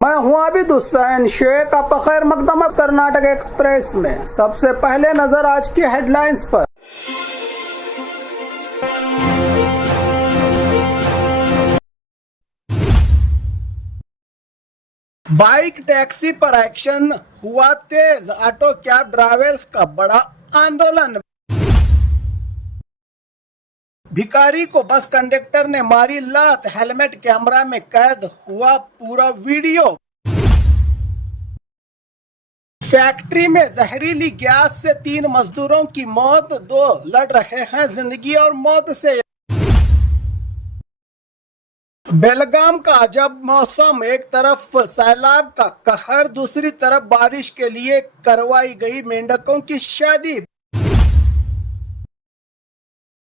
मैं हूं आबिद हुसैन शेख। आपका खैर मकदम कर्नाटक एक्सप्रेस में। सबसे पहले नजर आज की हेडलाइंस पर। बाइक टैक्सी पर एक्शन हुआ तेज, ऑटो कैब ड्राइवर्स का बड़ा आंदोलन। भिखारी को बस कंडक्टर ने मारी लात, हेलमेट कैमरा में कैद हुआ पूरा वीडियो। फैक्ट्री में जहरीली गैस से 3 मजदूरों की मौत, 2 लड़ रहे हैं जिंदगी और मौत से। बेलगाम का अजब मौसम, एक तरफ सैलाब का कहर, दूसरी तरफ बारिश के लिए करवाई गई मेंढकों की शादी।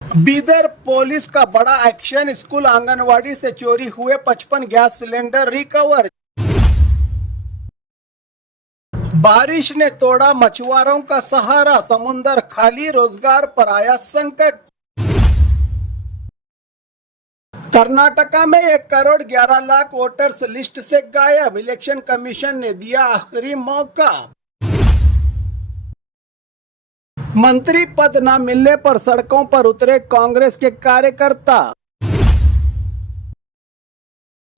बीदर पुलिस का बड़ा एक्शन, स्कूल आंगनवाड़ी से चोरी हुए 55 गैस सिलेंडर रिकवर। बारिश ने तोड़ा मछुआरों का सहारा, समुंदर खाली, रोजगार पर आया संकट। कर्नाटका में 1 करोड़ 11 लाख वोटर्स लिस्ट से गायब, इलेक्शन कमीशन ने दिया आखिरी मौका। मंत्री पद न मिलने पर सड़कों पर उतरे कांग्रेस के कार्यकर्ता।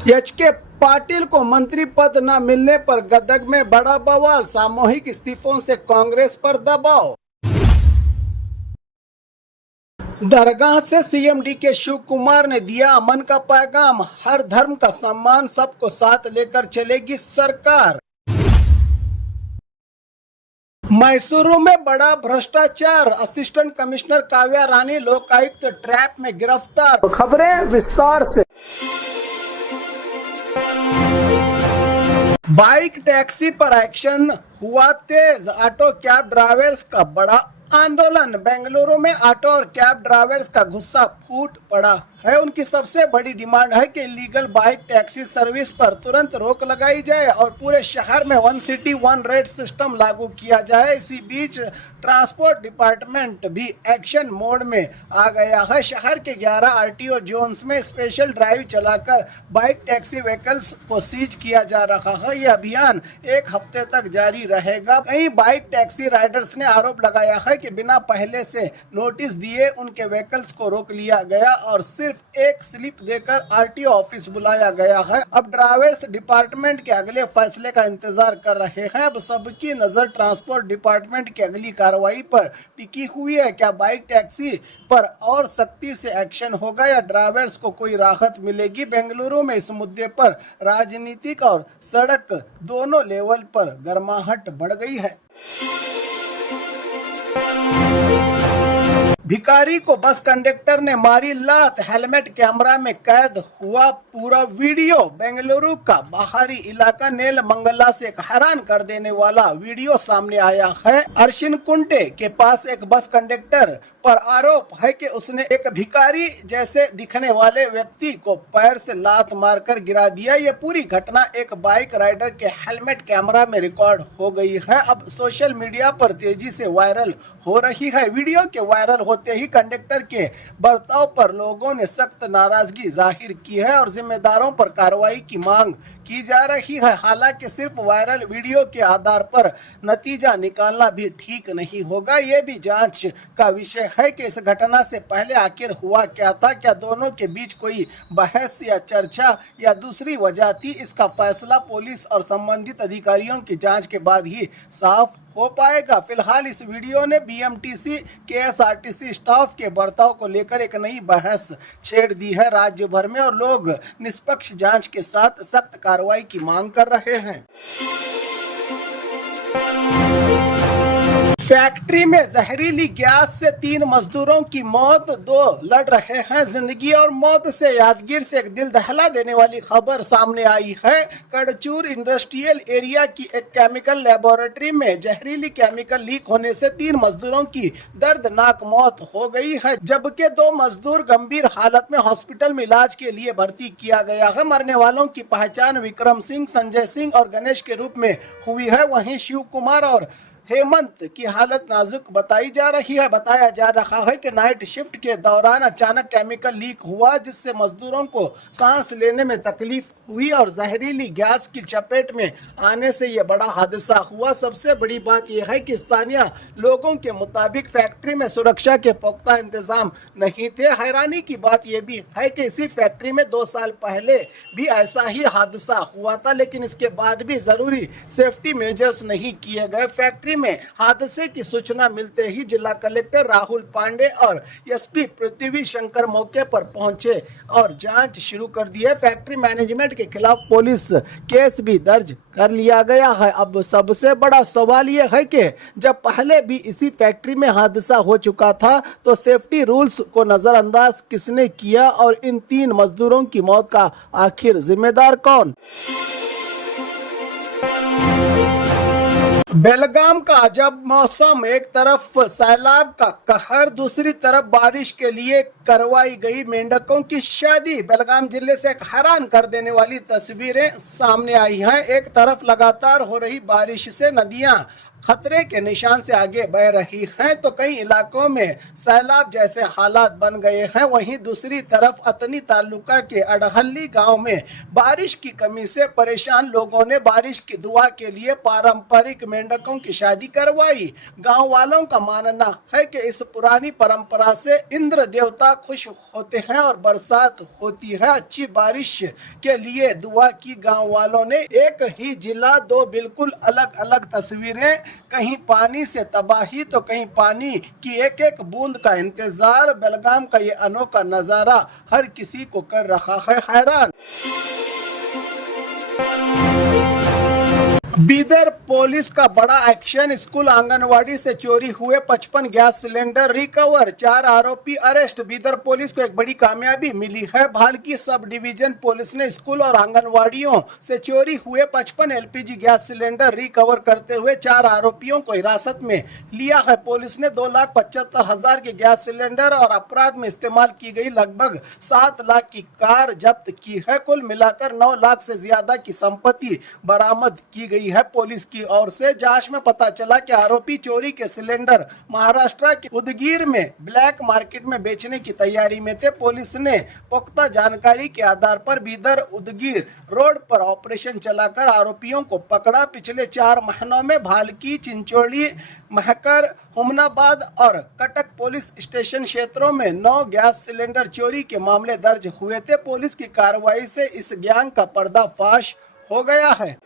एच.के. पाटिल को मंत्री पद न मिलने पर गदग में बड़ा बवाल, सामूहिक इस्तीफों से कांग्रेस पर दबाव। दरगाह से सीएम डी.के. शिव कुमार ने दिया अमन का पैगाम, हर धर्म का सम्मान, सबको साथ लेकर चलेगी सरकार। मैसूरू में बड़ा भ्रष्टाचार, असिस्टेंट कमिश्नर काव्या रानी लोकायुक्त ट्रैप में गिरफ्तार। खबरें विस्तार से। बाइक टैक्सी पर एक्शन हुआ तेज, ऑटो कैब ड्राइवर्स का बड़ा आंदोलन। बेंगलुरु में ऑटो और कैब ड्राइवर्स का गुस्सा फूट पड़ा है। उनकी सबसे बड़ी डिमांड है कि इलीगल बाइक टैक्सी सर्विस पर तुरंत रोक लगाई जाए और पूरे शहर में 1 सिटी 1 रेट सिस्टम लागू किया जाए। इसी बीच ट्रांसपोर्ट डिपार्टमेंट भी एक्शन मोड में आ गया है। शहर के 11 आरटीओ जोन्स में स्पेशल ड्राइव चलाकर बाइक टैक्सी व्हीकल्स को सीज किया जा रहा है। यह अभियान 1 हफ्ते तक जारी रहेगा। कई बाइक टैक्सी राइडर्स ने आरोप लगाया है कि बिना पहले से नोटिस दिए उनके व्हीकल्स को रोक लिया गया और सिर्फ एक स्लिप देकर आरटीओ ऑफिस बुलाया गया है। अब ड्राइवर्स डिपार्टमेंट के अगले फैसले का इंतजार कर रहे हैं। अब सबकी नजर ट्रांसपोर्ट डिपार्टमेंट की अगली कार्रवाई पर टिकी हुई है। क्या बाइक टैक्सी पर और सख्ती से एक्शन होगा या ड्राइवर्स को कोई राहत मिलेगी? बेंगलुरु में इस मुद्दे पर राजनीतिक और सड़क दोनों लेवल पर गर्माहट बढ़ गई है। भिखारी को बस कंडक्टर ने मारी लात, हेलमेट कैमरा में कैद हुआ पूरा वीडियो। बेंगलुरु का बाहरी इलाका नेलमंगला से एक हैरान कर देने वाला वीडियो सामने आया है। अरशिनकुंटे के पास एक बस कंडक्टर पर आरोप है कि उसने एक भिखारी जैसे दिखने वाले व्यक्ति को पैर से लात मारकर गिरा दिया। ये पूरी घटना एक बाइक राइडर के हेलमेट कैमरा में रिकॉर्ड हो गई है। अब सोशल मीडिया पर तेजी से वायरल हो रही है। वीडियो के वायरल होते ही कंडक्टर के बर्ताव पर लोगों ने सख्त नाराजगी जाहिर की है और जिम्मेदारों पर कार्रवाई की मांग की जा रही है। हालांकि सिर्फ वायरल वीडियो के आधार पर नतीजा निकालना भी ठीक नहीं होगा। ये भी जांच का विषय है कि इस घटना से पहले आखिर हुआ क्या था। क्या दोनों के बीच कोई बहस या चर्चा या दूसरी वजह थी? इसका फैसला पुलिस और संबंधित अधिकारियों की जांच के बाद ही साफ हो पाएगा। फिलहाल इस वीडियो ने बीएमटीसी केएसआरटीसी स्टाफ के बर्ताव को लेकर एक नई बहस छेड़ दी है। राज्य भर में और लोग निष्पक्ष जांच के साथ सख्त कार्रवाई की मांग कर रहे हैं। फैक्ट्री में जहरीली गैस से 3 मजदूरों की मौत, 2 लड़ रहे हैं जिंदगी और मौत से। यादगीर से एक दिल दहला देने वाली खबर सामने आई है। कड़चूर इंडस्ट्रियल एरिया की एक केमिकल लेबोरेटरी में जहरीली केमिकल लीक होने से 3 मजदूरों की दर्दनाक मौत हो गई है, जबकि 2 मजदूर गंभीर हालत में हॉस्पिटल में इलाज के लिए भर्ती किया गया है। मरने वालों की पहचान विक्रम सिंह, संजय सिंह और गणेश के रूप में हुई है। वहीं शिव कुमार और हेमंत की हालत नाजुक बताई जा रही है। बताया जा रहा है कि नाइट शिफ्ट के दौरान अचानक केमिकल लीक हुआ, जिससे मजदूरों को सांस लेने में तकलीफ हुई और जहरीली गैस की चपेट में आने से यह बड़ा हादसा हुआ। सबसे बड़ी बात यह है कि स्थानीय लोगों के मुताबिक फैक्ट्री में सुरक्षा के पुख्ता इंतजाम नहीं थे। हैरानी की बात यह भी है कि इसी फैक्ट्री में 2 साल पहले भी ऐसा ही हादसा हुआ था, लेकिन इसके बाद भी जरूरी सेफ्टी मेजर्स नहीं किए गए। फैक्ट्री में हादसे की सूचना मिलते ही जिला कलेक्टर राहुल पांडे और एसपी पृथ्वी शंकर मौके पर पहुंचे और जांच शुरू कर दी है। फैक्ट्री मैनेजमेंट के खिलाफ पुलिस केस भी दर्ज कर लिया गया है। अब सबसे बड़ा सवाल यह है कि जब पहले भी इसी फैक्ट्री में हादसा हो चुका था तो सेफ्टी रूल्स को नजरअंदाज किसने किया और इन 3 मजदूरों की मौत का आखिर जिम्मेदार कौन? बेलगाम का अजब मौसम, एक तरफ सैलाब का कहर, दूसरी तरफ बारिश के लिए करवाई गई मेंढकों की शादी। बेलगाम जिले से एक हैरान कर देने वाली तस्वीरें सामने आई हैं। एक तरफ लगातार हो रही बारिश से नदियां खतरे के निशान से आगे बह रही हैं तो कई इलाकों में सैलाब जैसे हालात बन गए हैं। वहीं दूसरी तरफ अतनी तालुका के अड़हल्ली गांव में बारिश की कमी से परेशान लोगों ने बारिश की दुआ के लिए पारंपरिक मेंढकों की शादी करवाई। गांव वालों का मानना है कि इस पुरानी परंपरा से इंद्र देवता खुश होते हैं और बरसात होती है। अच्छी बारिश के लिए दुआ की गाँव वालों ने। एक ही जिला, 2 बिल्कुल अलग अलग तस्वीरें, कहीं पानी से तबाही तो कहीं पानी की एक एक बूंद का इंतजार। बेलगाम का ये अनोखा नजारा हर किसी को कर रहा है हैरान। बीदर पुलिस का बड़ा एक्शन, स्कूल आंगनवाड़ी से चोरी हुए 55 गैस सिलेंडर रिकवर, 4 आरोपी अरेस्ट। बीदर पुलिस को एक बड़ी कामयाबी मिली है। भालकी सब डिवीजन पुलिस ने स्कूल और आंगनवाड़ियों से चोरी हुए 55 एलपीजी गैस सिलेंडर रिकवर करते हुए 4 आरोपियों को हिरासत में लिया है। पुलिस ने 2,75,000 के गैस सिलेंडर और अपराध में इस्तेमाल की गई लगभग 7 लाख की कार जब्त की है। कुल मिलाकर 9 लाख से ज्यादा की संपत्ति बरामद की गई है। पुलिस की ओर से जांच में पता चला कि आरोपी चोरी के सिलेंडर महाराष्ट्र के उदगीर में ब्लैक मार्केट में बेचने की तैयारी में थे। पुलिस ने पुख्ता जानकारी के आधार पर बीदर उदगीर रोड पर ऑपरेशन चलाकर आरोपियों को पकड़ा। पिछले 4 महीनों में भालकी, चिंचोली, महकर, हुमनाबाद और कटक पुलिस स्टेशन क्षेत्रों में 9 गैस सिलेंडर चोरी के मामले दर्ज हुए थे। पुलिस की कार्रवाई से इस गैंग का पर्दाफाश हो गया है।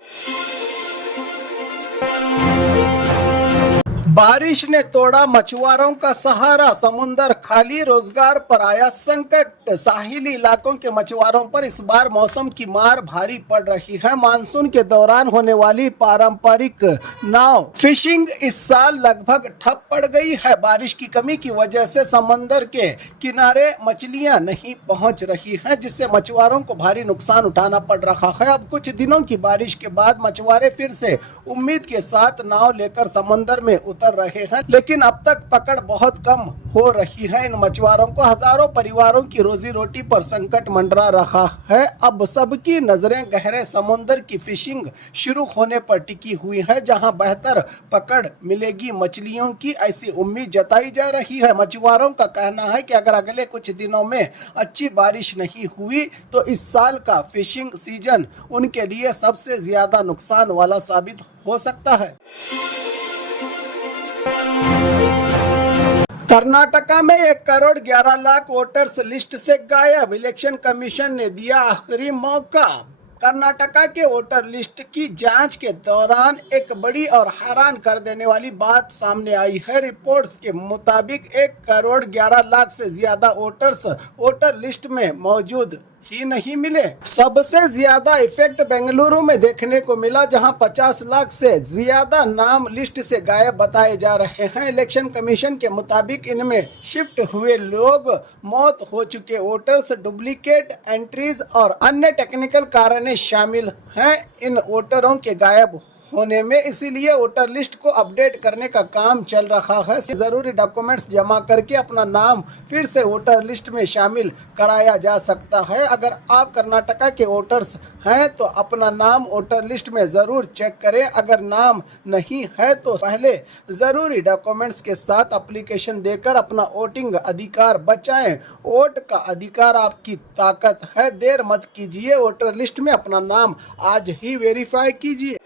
बारिश ने तोड़ा मछुआरों का सहारा, समुंदर खाली, रोजगार पर आया संकट। साहिली इलाकों के मछुआरों पर इस बार मौसम की मार भारी पड़ रही है। मानसून के दौरान होने वाली पारंपरिक नाव फिशिंग इस साल लगभग ठप पड़ गई है। बारिश की कमी की वजह से समंदर के किनारे मछलियां नहीं पहुंच रही हैं, जिससे मछुआरों को भारी नुकसान उठाना पड़ रहा है। अब कुछ दिनों की बारिश के बाद मछुआरे फिर से उम्मीद के साथ नाव लेकर समंदर में उतर रहे हैं, लेकिन अब तक पकड़ बहुत कम हो रही है। इन मछुआरों को हजारों परिवारों की रोजी रोटी पर संकट मंडरा रहा है। अब सबकी नजरें गहरे समुद्र की फिशिंग शुरू होने पर टिकी हुई है, जहां बेहतर पकड़ मिलेगी मछलियों की, ऐसी उम्मीद जताई जा रही है। मछुआरों का कहना है कि अगर अगले कुछ दिनों में अच्छी बारिश नहीं हुई तो इस साल का फिशिंग सीजन उनके लिए सबसे ज्यादा नुकसान वाला साबित हो सकता है। कर्नाटका में 1 करोड़ 11 लाख वोटर्स लिस्ट से गायब, इलेक्शन कमीशन ने दिया आखिरी मौका। कर्नाटका के वोटर लिस्ट की जांच के दौरान एक बड़ी और हैरान कर देने वाली बात सामने आई है। रिपोर्ट्स के मुताबिक 1 करोड़ 11 लाख से ज्यादा वोटर्स वोटर लिस्ट में मौजूद ही नहीं मिले। सबसे ज्यादा इफेक्ट बेंगलुरु में देखने को मिला, जहां 50 लाख से ज्यादा नाम लिस्ट से गायब बताए जा रहे हैं। इलेक्शन कमीशन के मुताबिक इनमें शिफ्ट हुए लोग, मौत हो चुके वोटर्स, डुप्लीकेट एंट्रीज और अन्य टेक्निकल कारण शामिल हैं। इन वोटरों के गायब होने में, इसीलिए वोटर लिस्ट को अपडेट करने का काम चल रहा है। जरूरी डॉक्यूमेंट्स जमा करके अपना नाम फिर से वोटर लिस्ट में शामिल कराया जा सकता है। अगर आप कर्नाटका के वोटर्स हैं तो अपना नाम वोटर लिस्ट में ज़रूर चेक करें। अगर नाम नहीं है तो पहले ज़रूरी डॉक्यूमेंट्स के साथ एप्लीकेशन देकर अपना वोटिंग अधिकार बचाएं। वोट का अधिकार आपकी ताकत है, देर मत कीजिए, वोटर लिस्ट में अपना नाम आज ही वेरीफाई कीजिए।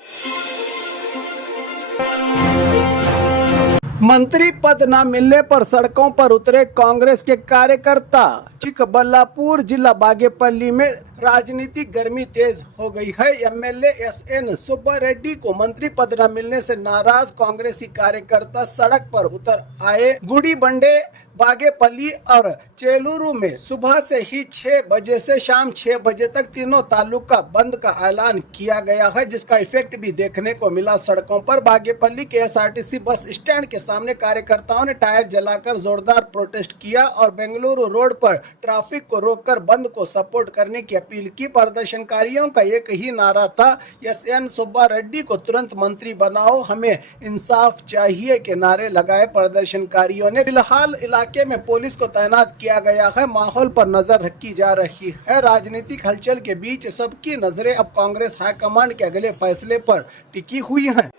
मंत्री पद न मिलने पर सड़कों पर उतरे कांग्रेस के कार्यकर्ता। चिकबल्लापुर जिला बागेपल्ली में राजनीतिक गर्मी तेज हो गई है। एमएलए एसएन सुब्बा रेड्डी को मंत्री पद न मिलने से नाराज कांग्रेसी कार्यकर्ता सड़क पर उतर आए। गुड़ीबंडे, बागेपल्ली और चेलूरू में सुबह से ही 6 बजे से शाम 6 बजे तक तीनों तालुका बंद का ऐलान किया गया है, जिसका इफेक्ट भी देखने को मिला सड़कों पर। बागेपल्ली के एसआरटीसी बस स्टैंड के सामने कार्यकर्ताओं ने टायर जलाकर जोरदार प्रोटेस्ट किया और बेंगलुरु रोड पर ट्रैफिक को रोककर बंद को सपोर्ट करने की अपील की। प्रदर्शनकारियों का एक ही नारा था, एसएन सुब्बा रेड्डी को तुरंत मंत्री बनाओ, हमें इंसाफ चाहिए के नारे लगाए प्रदर्शनकारियों ने। फिलहाल इलाके में पुलिस को तैनात किया गया है। माहौल पर नजर रखी जा रही है। राजनीतिक हलचल के बीच सबकी नजरें अब कांग्रेस हाईकमांड के अगले फैसले पर टिकी हुई हैं।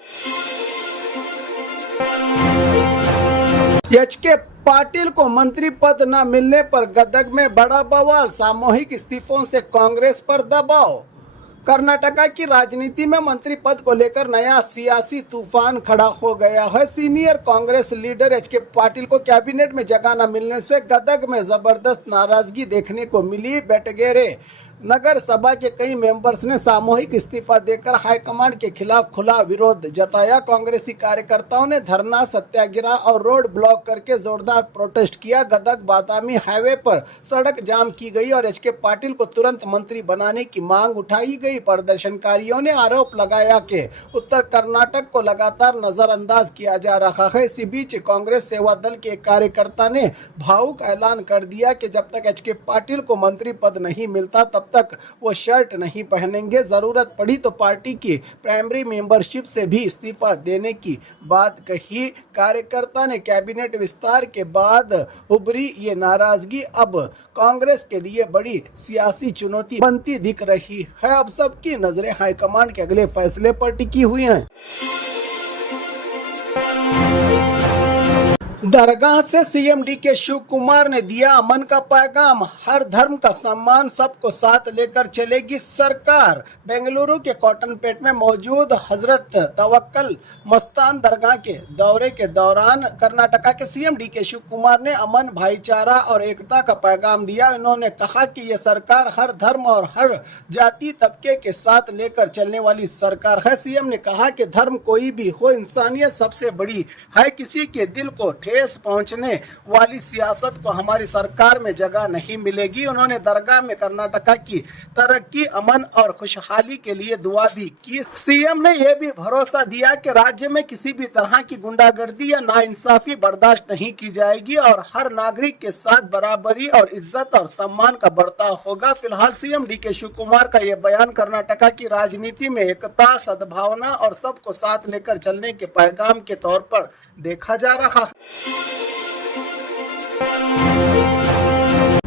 एच.के. पाटिल को मंत्री पद न मिलने पर गदग में बड़ा बवाल, सामूहिक इस्तीफों से कांग्रेस पर दबाव। कर्नाटका की राजनीति में मंत्री पद को लेकर नया सियासी तूफान खड़ा हो गया है। Senior Congress leader HK. Patil को कैबिनेट में जगह न मिलने से गदग में जबरदस्त नाराजगी देखने को मिली। बेटगेरे नगर सभा के कई मेंबर्स ने सामूहिक इस्तीफा देकर हाईकमांड के खिलाफ खुला विरोध जताया। कांग्रेसी कार्यकर्ताओं ने धरना, सत्याग्रह और रोड ब्लॉक करके जोरदार प्रोटेस्ट किया। गदग बादामी हाईवे पर सड़क जाम की गई और एच.के. पाटिल को तुरंत मंत्री बनाने की मांग उठाई गई। प्रदर्शनकारियों ने आरोप लगाया कि उत्तर कर्नाटक को लगातार नजरअंदाज किया जा रहा है। इसी बीच कांग्रेस सेवा दल के एक कार्यकर्ता ने भावुक ऐलान कर दिया कि जब तक एच.के. पाटिल को मंत्री पद नहीं मिलता तब तक वो शर्ट नहीं पहनेंगे। जरूरत पड़ी तो पार्टी की प्राइमरी मेंबरशिप से भी इस्तीफा देने की बात कही। कार्यकर्ता ने कैबिनेट विस्तार के बाद उभरी ये नाराजगी अब कांग्रेस के लिए बड़ी सियासी चुनौती बनती दिख रही है। अब सबकी नजरें हाईकमांड के अगले फैसले पर टिकी हुई हैं। दरगाह से सीएम डीके शिव कुमार ने दिया अमन का पैगाम, हर धर्म का सम्मान, सबको साथ लेकर चलेगी सरकार। बेंगलुरु के कॉटनपेट में मौजूद हजरत तवक्कल मस्तान दरगाह के दौरे के दौरान कर्नाटका के सीएम डीके शिव कुमार ने अमन, भाईचारा और एकता का पैगाम दिया। उन्होंने कहा कि ये सरकार हर धर्म और हर जाति तबके के साथ लेकर चलने वाली सरकार है। सीएम ने कहा कि धर्म कोई भी हो, इंसानियत सबसे बड़ी है। किसी के दिल को ठेस पहुंचने वाली सियासत को हमारी सरकार में जगह नहीं मिलेगी। उन्होंने दरगाह में कर्नाटका की तरक्की, अमन और खुशहाली के लिए दुआ भी की। सीएम ने यह भी भरोसा दिया कि राज्य में किसी भी तरह की गुंडागर्दी या नाइंसाफी बर्दाश्त नहीं की जाएगी और हर नागरिक के साथ बराबरी और इज्जत और सम्मान का बर्ताव होगा। फिलहाल सीएम डीके शिव कुमार का यह बयान कर्नाटका की राजनीति में एकता, सद्भावना और सबको साथ लेकर चलने के पैगाम के तौर पर देखा जा रहा है।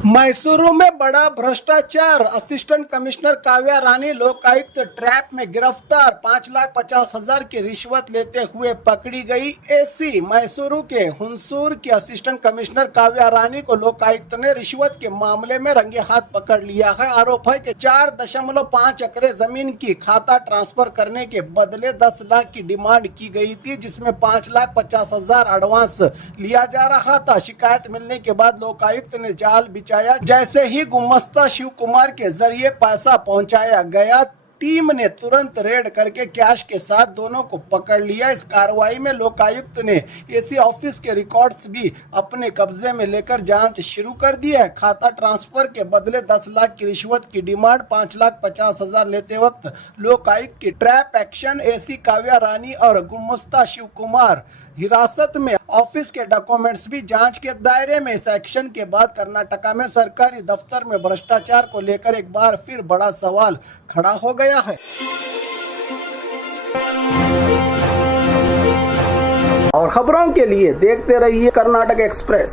मैसूरू में बड़ा भ्रष्टाचार, असिस्टेंट कमिश्नर काव्या रानी लोकायुक्त ट्रैप में गिरफ्तार। 5,50,000 की रिश्वत लेते हुए पकड़ी गई। एसी मैसूरू के हुंसूर की असिस्टेंट कमिश्नर काव्या रानी को लोकायुक्त ने रिश्वत के मामले में रंगे हाथ पकड़ लिया है। आरोप है कि 4.5 एकड़ जमीन की खाता ट्रांसफर करने के बदले 10 लाख की डिमांड की गई थी, जिसमें 5,50,000 एडवांस लिया जा रहा था। शिकायत मिलने के बाद लोकायुक्त ने जाल बिछाया। जैसे ही गुमस्ता शिव कुमार के जरिए पैसा पहुंचाया गया, टीम ने तुरंत रेड करके कैश के साथ दोनों को पकड़ लिया। इस कार्रवाई में लोकायुक्त ने एसी ऑफिस के रिकॉर्ड्स भी अपने कब्जे में लेकर जांच शुरू कर दी है। खाता ट्रांसफर के बदले 10 लाख की रिश्वत की डिमांड 5,50,000 लेते वक्त लोकायुक्त की ट्रैप एक्शन एसी काव्या रानी और गुमस्ता शिव कुमार हिरासत में। ऑफिस के डॉक्यूमेंट्स भी जांच के दायरे में। इस एक्शन के बाद कर्नाटका में सरकारी दफ्तर में भ्रष्टाचार को लेकर एक बार फिर बड़ा सवाल खड़ा हो गया है। और खबरों के लिए देखते रहिए कर्नाटक एक्सप्रेस।